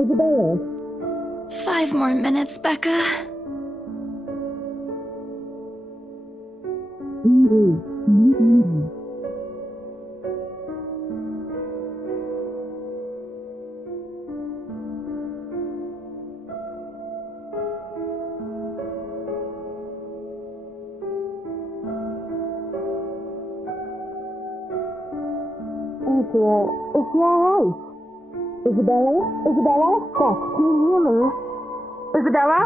Isabella. 5 more minutes, Becca. Oh dear, is she alright? Isabella? Isabella? Gosh, can you hear me? Isabella?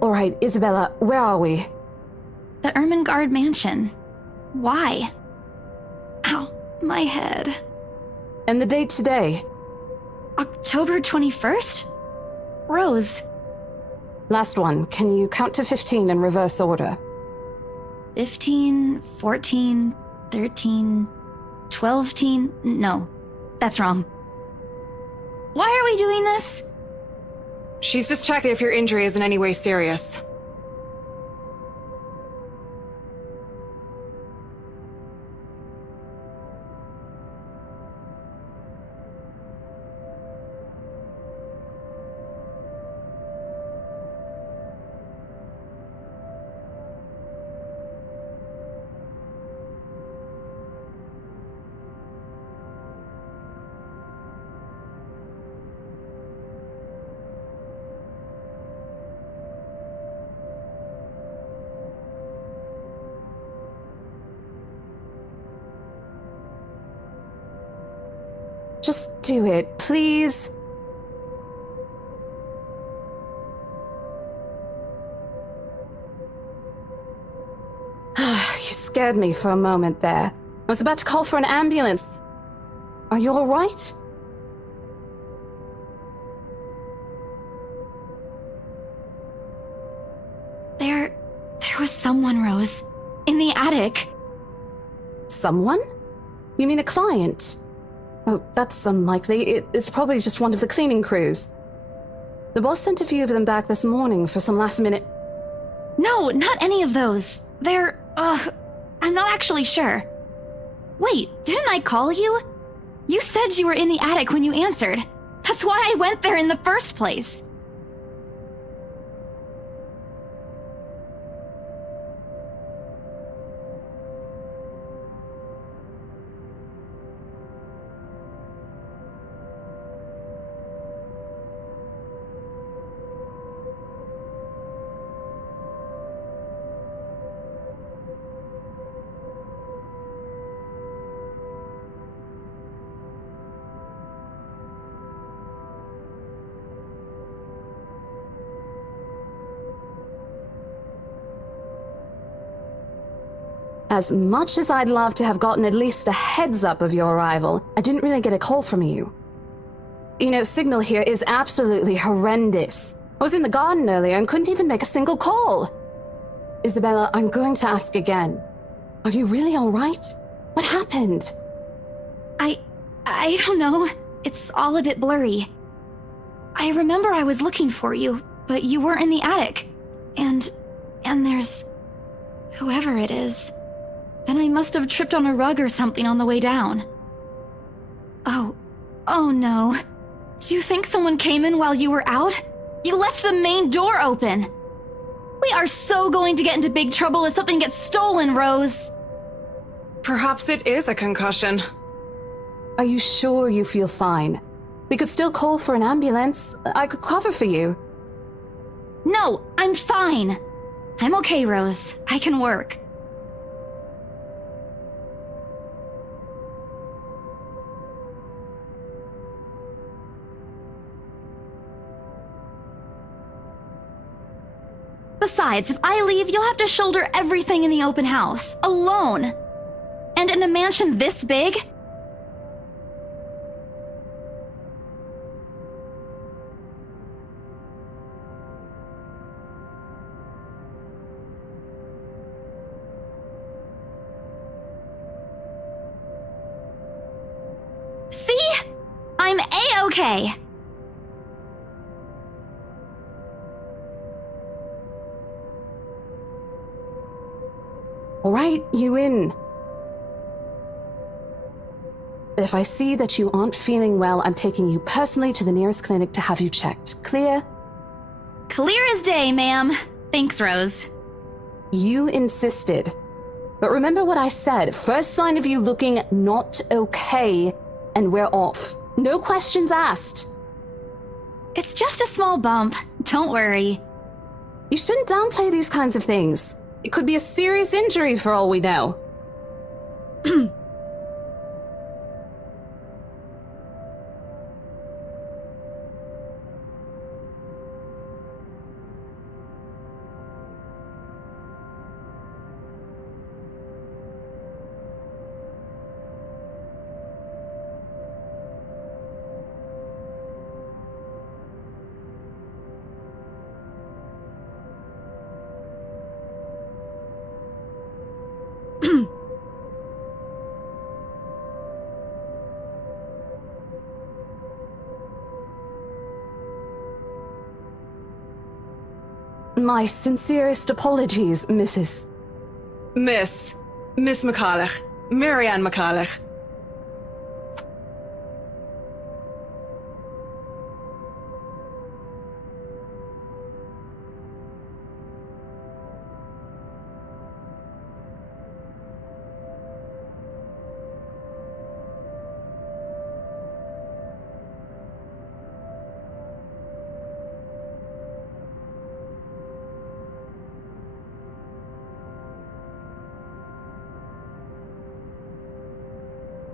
All right, Isabella, where are we? The Ermengarde Mansion. Why? Ow, my head. And the date today? October 21st? Rose. Last one. Can you count to 15 in reverse order? 15, 14, 13, 12-teen. No, that's wrong. Why are we doing this? She's just checking if your injury is in any way serious. Just do it, please. You scared me for a moment there. I was about to call for an ambulance. Are you all right? There was someone, Rose. In the attic. Someone? You mean a client? Oh, that's unlikely. It's probably just one of the cleaning crews. The boss sent a few of them back this morning for some last-minute... No, not any of those. They're, I'm not actually sure. Wait, didn't I call you? You said you were in the attic when you answered. That's why I went there in the first place. As much as I'd love to have gotten at least a heads up of your arrival, I didn't really get a call from you. You know, signal here is absolutely horrendous. I was in the garden earlier and couldn't even make a single call. Isabella, I'm going to ask again. Are you really all right? What happened? I don't know. It's all a bit blurry. I remember I was looking for you, but you weren't in the attic. And there's... whoever it is. Then I must have tripped on a rug or something on the way down. Oh no. Do you think someone came in while you were out? You left the main door open. We are so going to get into big trouble if something gets stolen, Rose. Perhaps it is a concussion. Are you sure you feel fine? We could still call for an ambulance. I could cover for you. No, I'm fine. I'm okay, Rose. I can work. Besides, if I leave, you'll have to shoulder everything in the open house, alone. And in a mansion this big? See? I'm A-okay. All right, you in. But if I see that you aren't feeling well, I'm taking you personally to the nearest clinic to have you checked. Clear? Clear as day, ma'am. Thanks, Rose. You insisted. But remember what I said. First sign of you looking not okay, and we're off. No questions asked. It's just a small bump. Don't worry. You shouldn't downplay these kinds of things. It could be a serious injury for all we know. My sincerest apologies, Mrs. Miss McCulloch. Marianne McCulloch.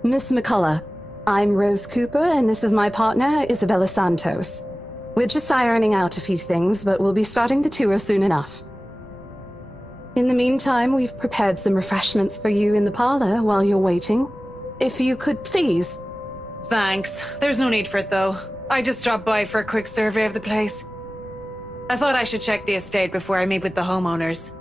Miss McCullough, I'm Rose Cooper, and this is my partner, Isabella Santos. We're just ironing out a few things, but we'll be starting the tour soon enough. In the meantime, we've prepared some refreshments for you in the parlor while you're waiting. If you could please... Thanks. There's no need for it, though. I just dropped by for a quick survey of the place. I thought I should check the estate before I meet with the homeowners.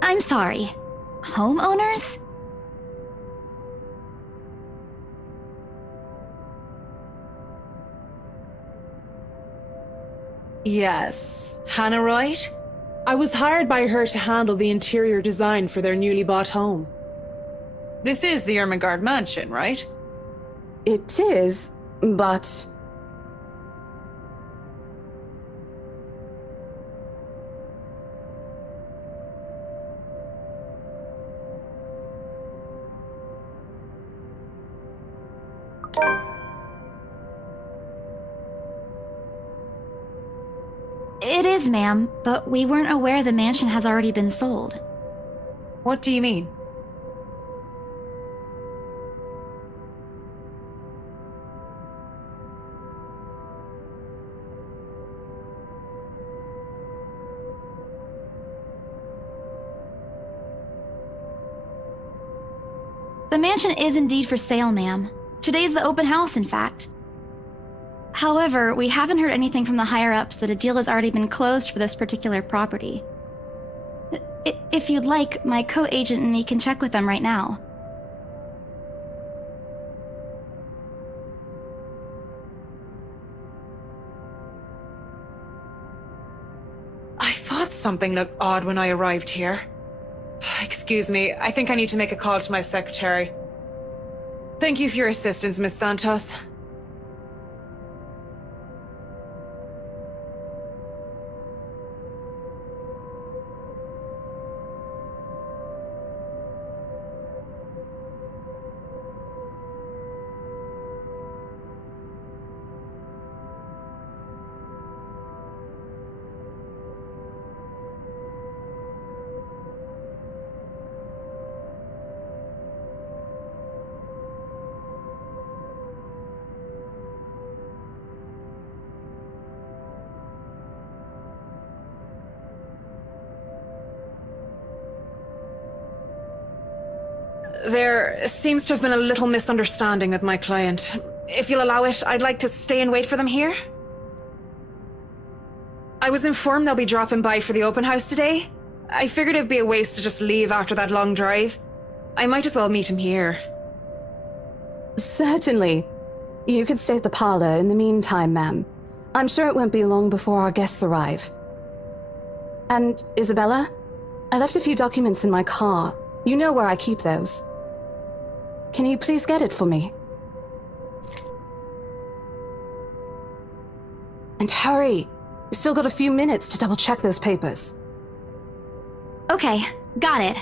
I'm sorry. Homeowners? Yes. Hannah Wright? I was hired by her to handle the interior design for their newly bought home. This is the Ermengarde Mansion, right? It is, but... It is, ma'am, but we weren't aware the mansion has already been sold. What do you mean? The mansion is indeed for sale, ma'am. Today's the open house, in fact. However, we haven't heard anything from the higher-ups that a deal has already been closed for this particular property. If you'd like, my co-agent and me can check with them right now. I thought something looked odd when I arrived here. Excuse me, I think I need to make a call to my secretary. Thank you for your assistance, Miss Santos. There seems to have been a little misunderstanding with my client. If you'll allow it, I'd like to stay and wait for them here. I was informed they'll be dropping by for the open house today. I figured it'd be a waste to just leave after that long drive. I might as well meet him here. Certainly. You could stay at the parlor in the meantime, ma'am. I'm sure it won't be long before our guests arrive. And, Isabella, I left a few documents in my car. You know where I keep those. Can you please get it for me? And hurry! We've still got a few minutes to double-check those papers. Okay, got it.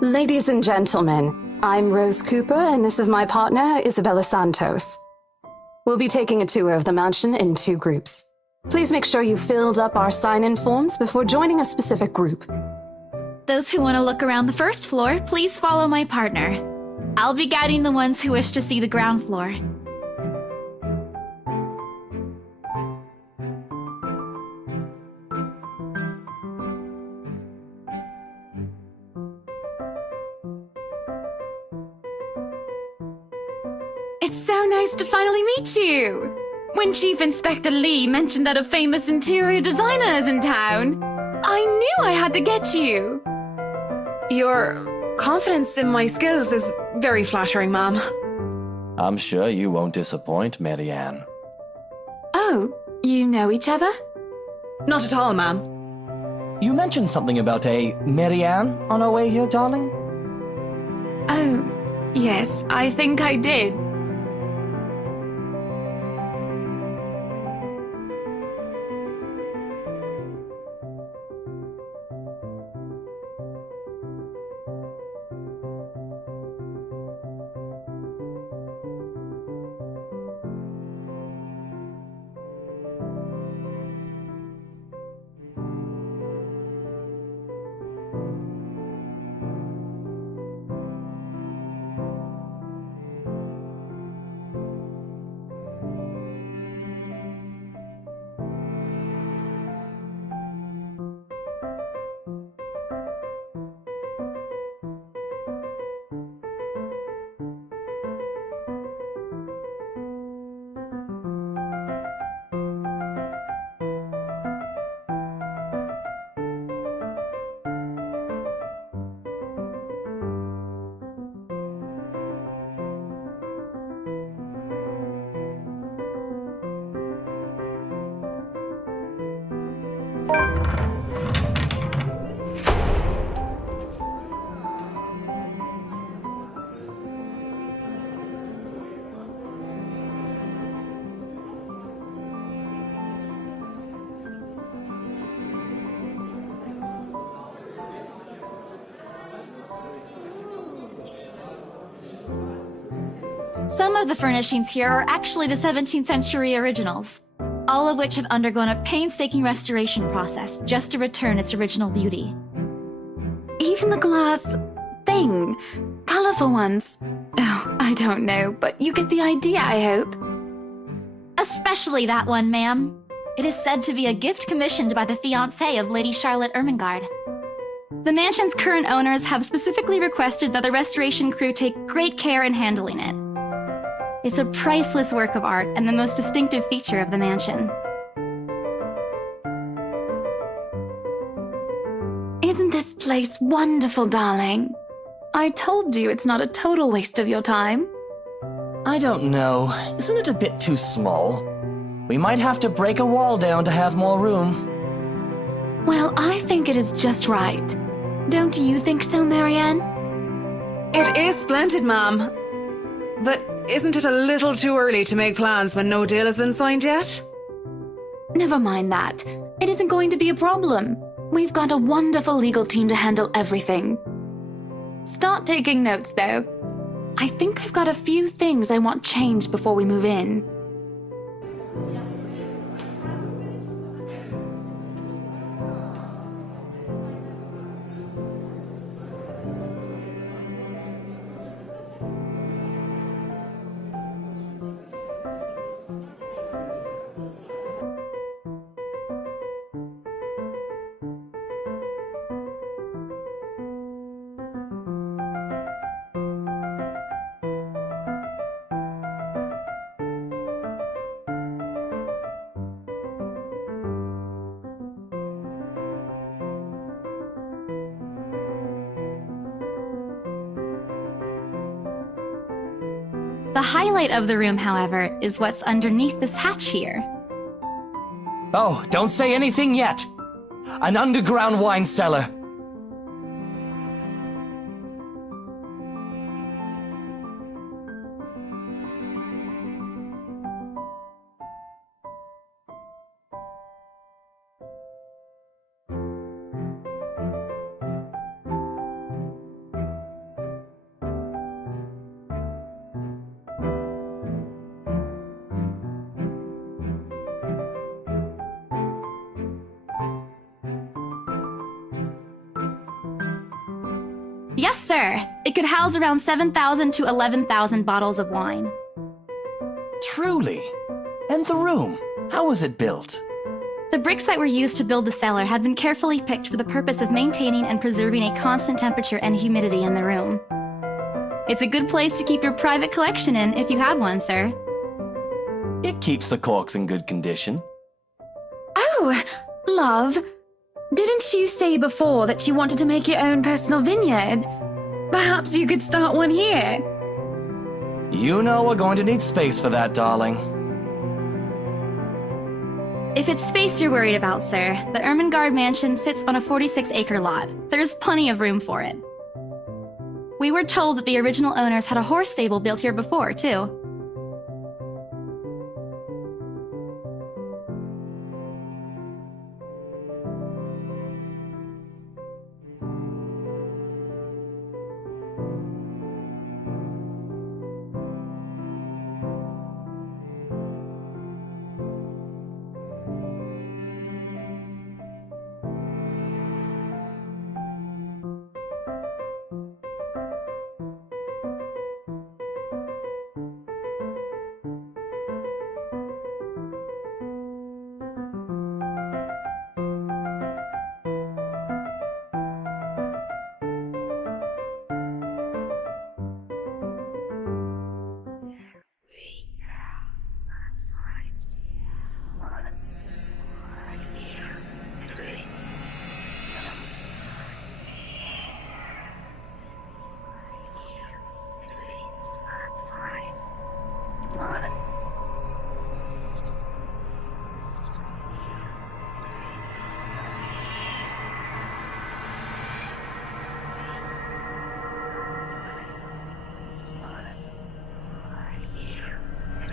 Ladies and gentlemen, I'm Rose Cooper, and this is my partner, Isabella Santos. We'll be taking a tour of the mansion in 2 groups. Please make sure you filled up our sign-in forms before joining a specific group. Those who want to look around the first floor, please follow my partner. I'll be guiding the ones who wish to see the ground floor. It's so nice to finally meet you! When Chief Inspector Lee mentioned that a famous interior designer is in town, I knew I had to get you! Your confidence in my skills is very flattering, ma'am. I'm sure you won't disappoint, Marianne. Oh, you know each other? Not at all, ma'am. You mentioned something about a Marianne on our way here, darling? Oh, yes, I think I did. Some of the furnishings here are actually the 17th century originals, all of which have undergone a painstaking restoration process just to return its original beauty. Even the glass thing. Colorful ones. Oh, I don't know, but you get the idea, I hope. Especially that one, ma'am. It is said to be a gift commissioned by the fiancé of Lady Charlotte Ermengarde. The mansion's current owners have specifically requested that the restoration crew take great care in handling it. It's a priceless work of art and the most distinctive feature of the mansion. Isn't this place wonderful, darling? I told you it's not a total waste of your time. I don't know. Isn't it a bit too small? We might have to break a wall down to have more room. Well, I think it is just right. Don't you think so, Marianne? It is splendid, ma'am. But isn't it a little too early to make plans when no deal has been signed yet? Never mind that. It isn't going to be a problem. We've got a wonderful legal team to handle everything. Start taking notes, though. I think I've got a few things I want changed before we move in. The highlight of the room, however, is what's underneath this hatch here. Oh, don't say anything yet! An underground wine cellar. Yes, sir. It could house around 7,000 to 11,000 bottles of wine. Truly. And the room, how was it built? The bricks that were used to build the cellar had been carefully picked for the purpose of maintaining and preserving a constant temperature and humidity in the room. It's a good place to keep your private collection in if you have one, sir. It keeps the corks in good condition. Oh, love. Didn't you say before that you wanted to make your own personal vineyard? Perhaps you could start one here. You know we're going to need space for that, darling. If it's space you're worried about, sir, the Ermengarde Mansion sits on a 46-acre lot. There's plenty of room for it. We were told that the original owners had a horse stable built here before, too.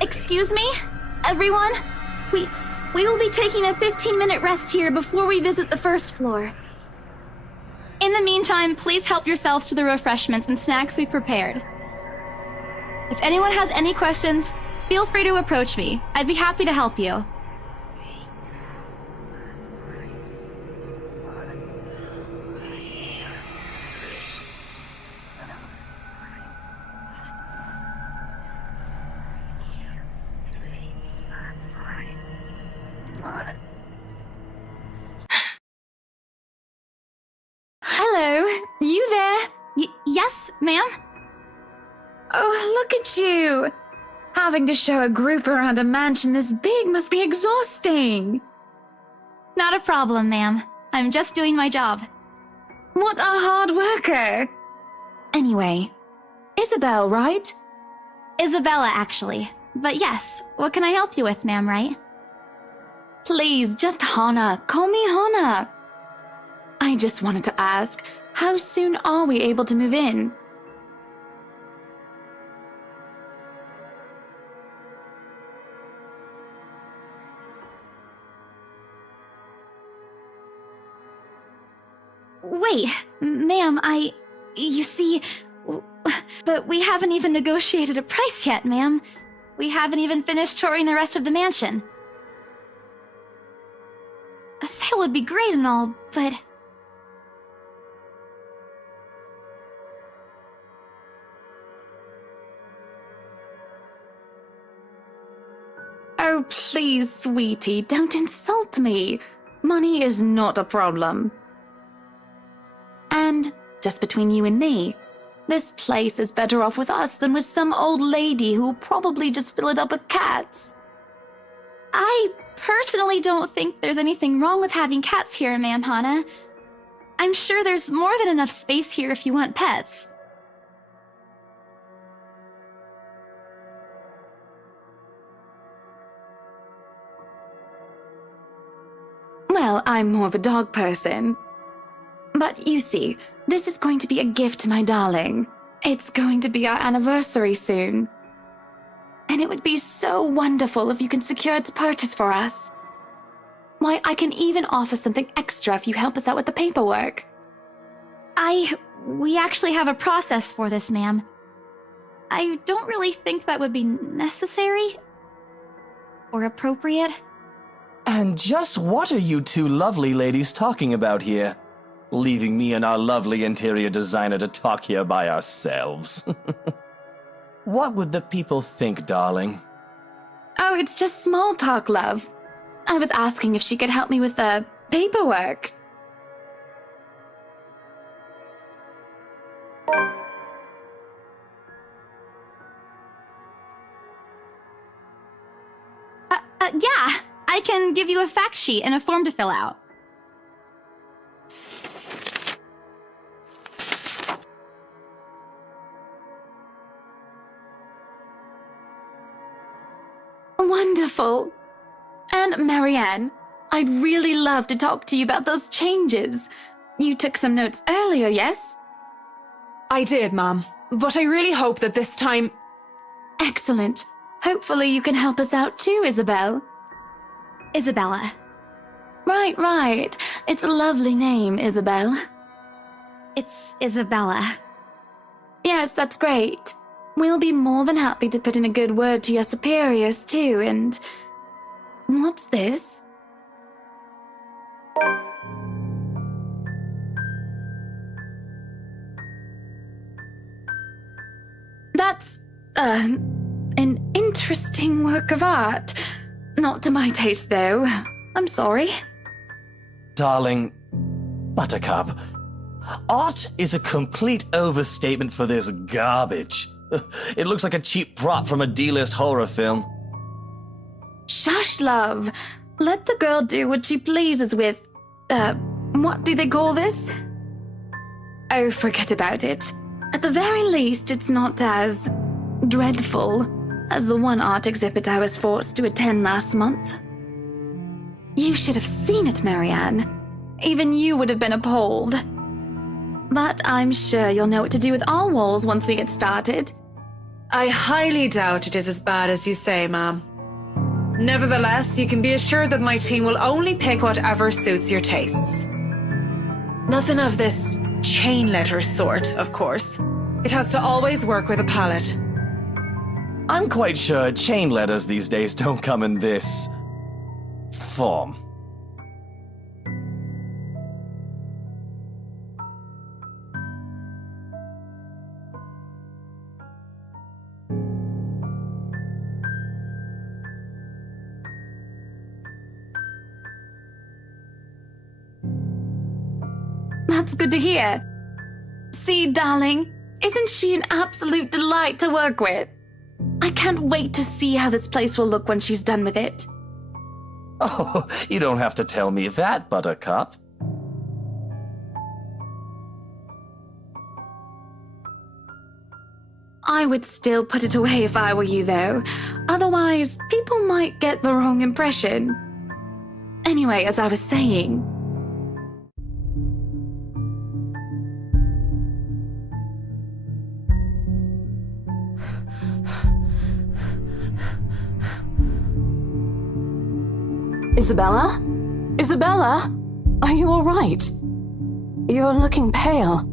Excuse me? Everyone? We will be taking a 15-minute rest here before we visit the first floor. In the meantime, please help yourselves to the refreshments and snacks we've prepared. If anyone has any questions, feel free to approach me. I'd be happy to help you. Hello, you there? Yes, ma'am? Oh, look at you! Having to show a group around a mansion this big must be exhausting. Not a problem, ma'am. I'm just doing my job. What a hard worker! Anyway, Isabel, right? Isabella, actually. But yes, what can I help you with, ma'am, right? Please, just Hannah. Call me Hannah. I just wanted to ask, how soon are we able to move in? Wait, ma'am, you see, but we haven't even negotiated a price yet, ma'am. We haven't even finished touring the rest of the mansion. A sale would be great and all, but... Oh, please, sweetie, don't insult me. Money is not a problem. And, just between you and me, this place is better off with us than with some old lady who'll probably just fill it up with cats. I personally don't think there's anything wrong with having cats here, ma'am Hannah. I'm sure there's more than enough space here if you want pets. Well, I'm more of a dog person. But you see, this is going to be a gift to my darling. It's going to be our anniversary soon. And it would be so wonderful if you can secure its purchase for us. Why, I can even offer something extra if you help us out with the paperwork. We actually have a process for this, ma'am. I don't really think that would be necessary or appropriate. And just what are you two lovely ladies talking about here? Leaving me and our lovely interior designer to talk here by ourselves. What would the people think, darling? Oh, it's just small talk, love. I was asking if she could help me with the paperwork. Yeah, I can give you a fact sheet and a form to fill out. Wonderful. And Marianne, I'd really love to talk to you about those changes. You took some notes earlier, yes? I did, Mom. But I really hope that this time... Excellent. Hopefully you can help us out too, Isabel. Isabella. Right. It's a lovely name, Isabel. It's Isabella. Yes, that's great. We'll be more than happy to put in a good word to your superiors too, and... What's this? That's, an interesting work of art. Not to my taste, though. I'm sorry. Darling, Buttercup, art is a complete overstatement for this garbage. It looks like a cheap prop from a D-list horror film. Shush, love. Let the girl do what she pleases with, what do they call this? Oh, forget about it. At the very least, it's not as dreadful as the one art exhibit I was forced to attend last month. You should have seen it, Marianne. Even you would have been appalled. But I'm sure you'll know what to do with all walls once we get started. I highly doubt it is as bad as you say, Ma'am. Nevertheless, you can be assured that my team will only pick whatever suits your tastes. Nothing of this chain letter sort, of course. It has to always work with a palette. I'm quite sure chain letters these days don't come in this form. That's good to hear. See, darling, isn't she an absolute delight to work with? I can't wait to see how this place will look when she's done with it. Oh, you don't have to tell me that, Buttercup. I would still put it away if I were you, though. Otherwise, people might get the wrong impression. Anyway, as I was saying... Isabella? Isabella? Are you all right? You're looking pale.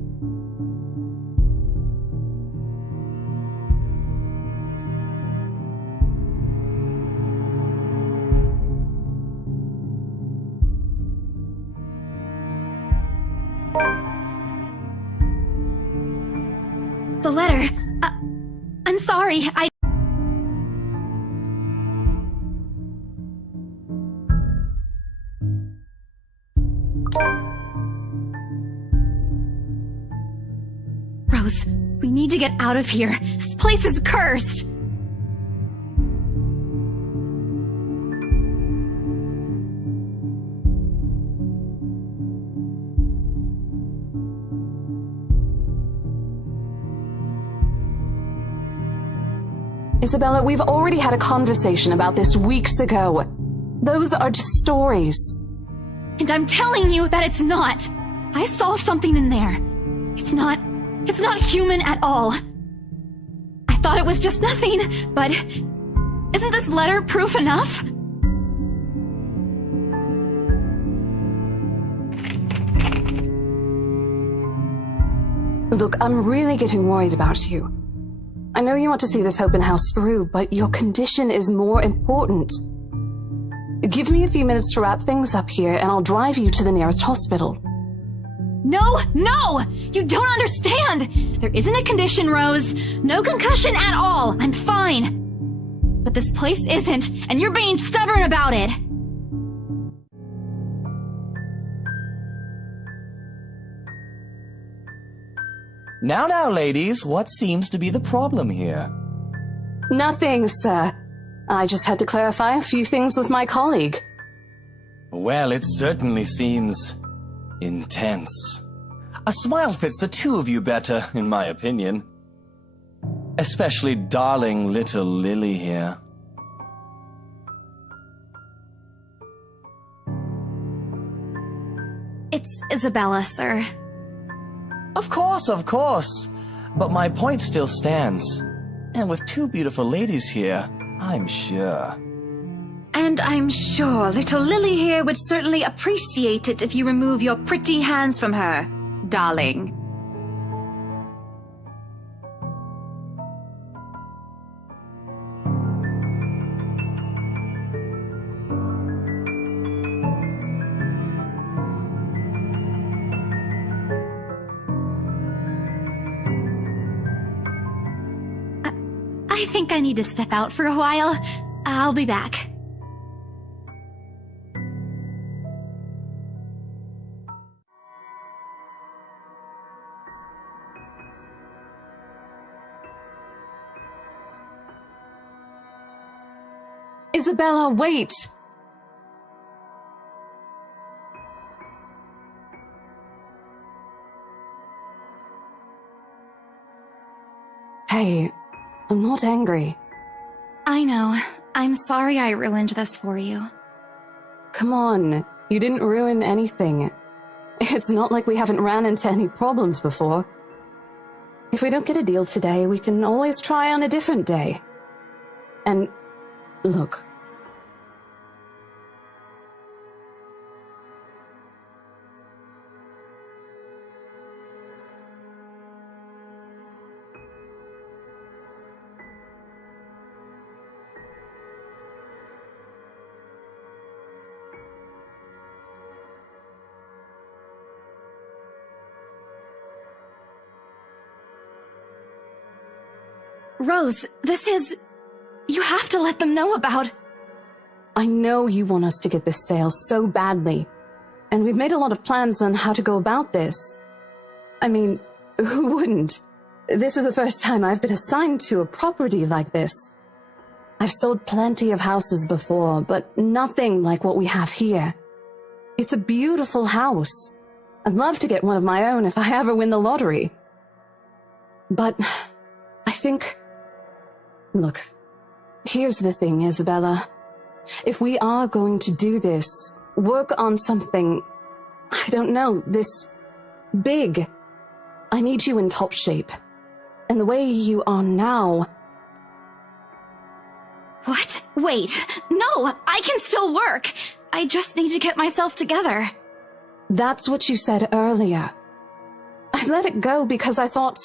The letter. I'm sorry. Rose, we need to get out of here. This place is cursed. Isabella, we've already had a conversation about this weeks ago. Those are just stories. And I'm telling you that it's not. I saw something in there. It's not human at all. I thought it was just nothing, but isn't this letter proof enough? Look, I'm really getting worried about you. I know you want to see this open house through, but your condition is more important. Give me a few minutes to wrap things up here, and I'll drive you to the nearest hospital. No! You don't understand! There isn't a condition, Rose. No concussion at all. I'm fine. But this place isn't, and you're being stubborn about it. Now, ladies, what seems to be the problem here? Nothing, sir. I just had to clarify a few things with my colleague. Well, it certainly seems intense. A smile fits the two of you better, in my opinion. Especially darling little Lily here. It's Isabella, sir. Of course. But my point still stands. And with two beautiful ladies here, I'm sure. And I'm sure little Lily here would certainly appreciate it if you remove your pretty hands from her, darling. I think I need to step out for a while. I'll be back. Isabella, wait! Hey, I'm not angry. I know. I'm sorry I ruined this for you. Come on, you didn't ruin anything. It's not like we haven't ran into any problems before. If we don't get a deal today, we can always try on a different day. And look. Rose, this is... You have to let them know about... I know you want us to get this sale so badly, and we've made a lot of plans on how to go about this. I mean, who wouldn't? This is the first time I've been assigned to a property like this. I've sold plenty of houses before, but nothing like what we have here. It's a beautiful house. I'd love to get one of my own if I ever win the lottery. But I think... Look, here's the thing, Isabella. If we are going to do this, work on something, I don't know, this big, I need you in top shape. And the way you are now... What? Wait. No, I can still work. I just need to get myself together. That's what you said earlier. I let it go because I thought,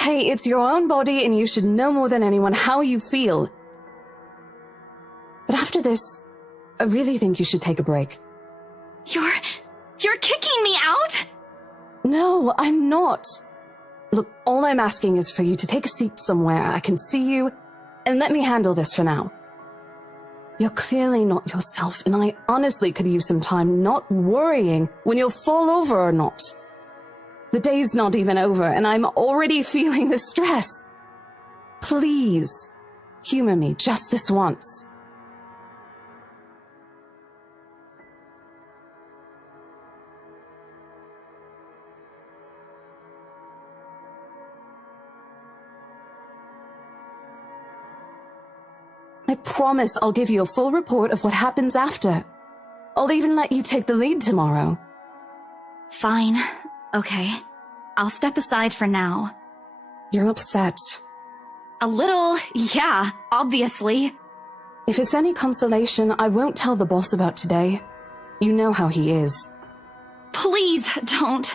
hey, it's your own body and you should know more than anyone how you feel. But after this, I really think you should take a break. You're kicking me out? No, I'm not. Look, all I'm asking is for you to take a seat somewhere I can see you, and let me handle this for now. You're clearly not yourself, and I honestly could use some time not worrying when you'll fall over or not. The day's not even over, and I'm already feeling the stress. Please, humor me just this once. I promise I'll give you a full report of what happens after. I'll even let you take the lead tomorrow. Fine. Okay. I'll step aside for now. You're upset. A little, yeah, obviously. If it's any consolation, I won't tell the boss about today. You know how he is. Please don't.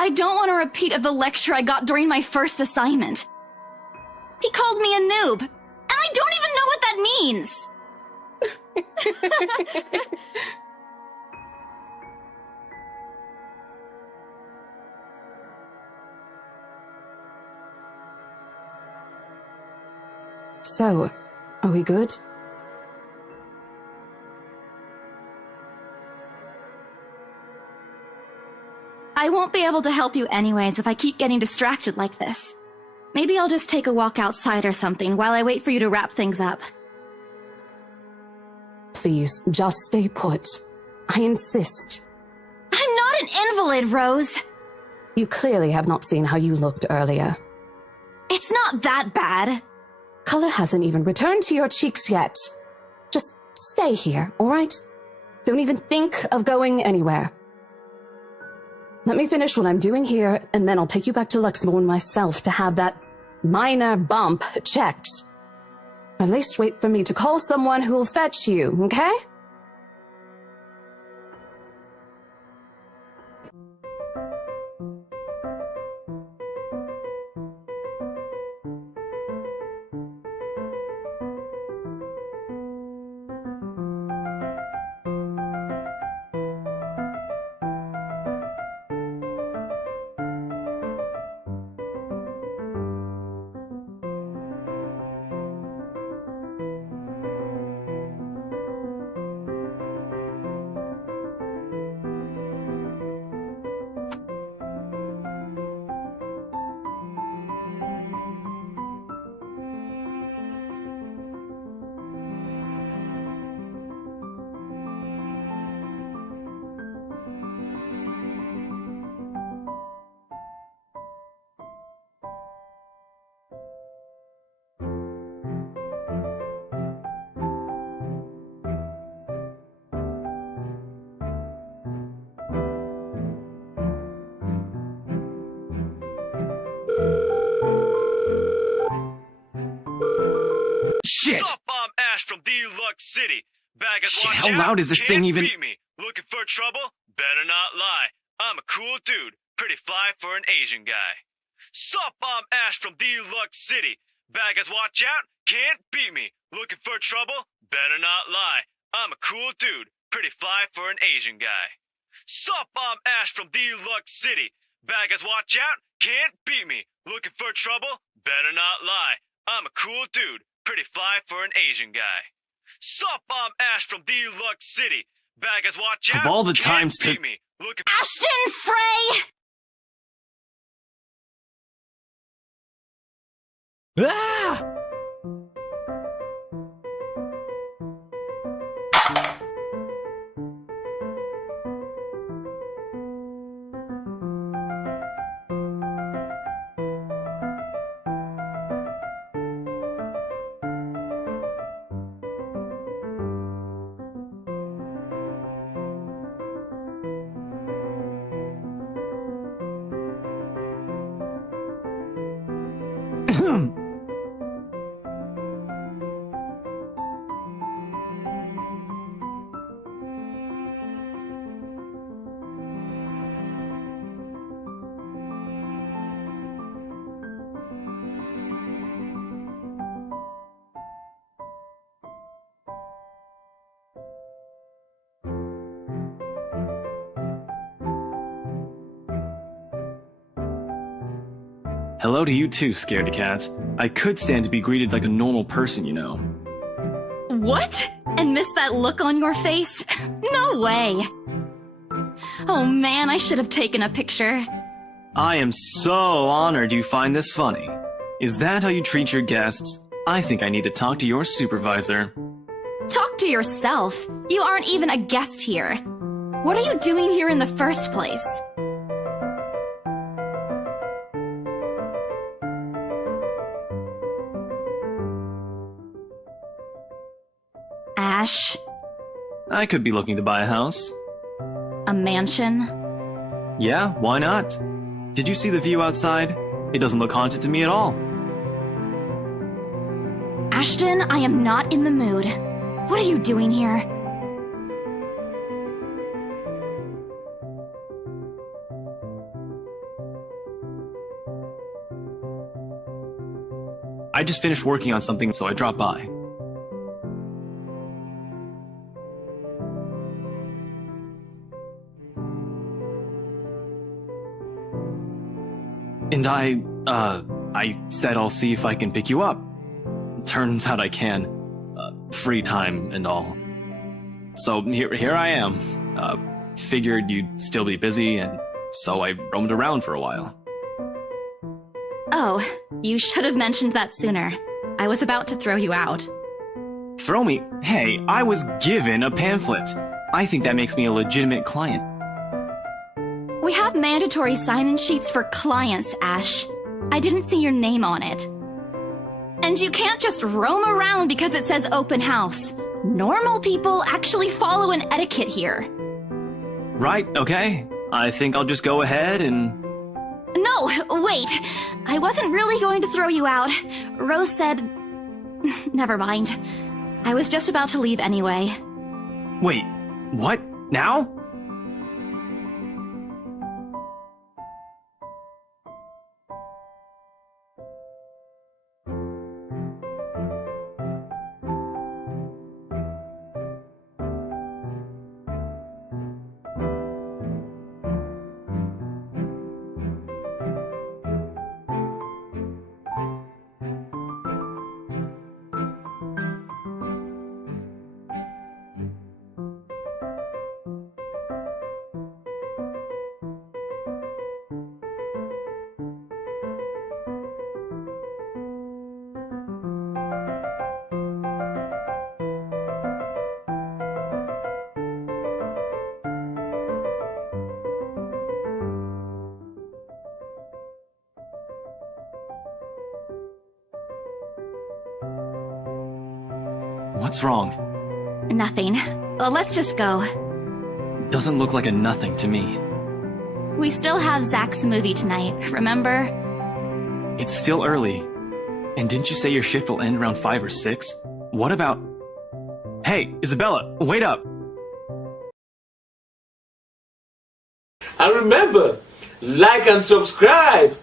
I don't want a repeat of the lecture I got during my first assignment. He called me a noob, and I don't even know what that means! So, are we good? I won't be able to help you anyways if I keep getting distracted like this. Maybe I'll just take a walk outside or something while I wait for you to wrap things up. Please, just stay put. I insist. I'm not an invalid, Rose. You clearly have not seen how you looked earlier. It's not that bad. Color hasn't even returned to your cheeks yet. Just stay here, alright? Don't even think of going anywhere. Let me finish what I'm doing here, and then I'll take you back to Luxembourg myself to have that minor bump checked. At least wait for me to call someone who'll fetch you, okay? Shit! What's up, I'm Ash from Deluxe City. Bag Shit, watch how out, loud is this can't thing even? beat me. Looking for trouble? Better not lie. I'm a cool dude, pretty fly for an Asian guy. Sup, I'm Ash from Deluxe City. Baggers, watch out, can't beat me. Looking for trouble? Better not lie. I'm a cool dude, pretty fly for an Asian guy. Sup, I'm Ash from Deluxe City. Baggers, watch out, can't beat me. Looking for trouble? Better not lie. I'm a cool dude, pretty fly for an Asian guy. Sup, I'm Ash from Deluxe City. Bad guys, watch out. Of all the Can't times to- beat me. Look at Ashton Frey! Ah! Hello to you too, scaredy cat. I could stand to be greeted like a normal person, you know. What? And miss that look on your face? No way! Oh man, I should have taken a picture. I am so honored you find this funny. Is that how you treat your guests? I think I need to talk to your supervisor. Talk to yourself. You aren't even a guest here. What are you doing here in the first place? Ash, I could be looking to buy a house. a mansion? Yeah, why not? Did you see the view outside? It doesn't look haunted to me at all. Ashton, I am not in the mood. What are you doing here? I just finished working on something, so I dropped by. And I said I'll see if I can pick you up. Turns out I can. Free time and all. So here I am. Figured you'd still be busy, and so I roamed around for a while. Oh, you should have mentioned that sooner. I was about to throw you out. Throw me? Hey, I was given a pamphlet. I think that makes me a legitimate client. We have mandatory sign-in sheets for clients, Ash. I didn't see your name on it. And you can't just roam around because it says open house. Normal people actually follow an etiquette here. Right, okay. I think I'll just go ahead and... No, wait. I wasn't really going to throw you out. Rose said... Never mind. I was just about to leave anyway. Wait, what? Now? What's wrong? Nothing. Let's just go. Doesn't look like a nothing to me. We still have Zach's movie tonight, remember? It's still early. And didn't you say your shift will end around 5 or 6? What about... Hey, Isabella, wait up! And remember, like and subscribe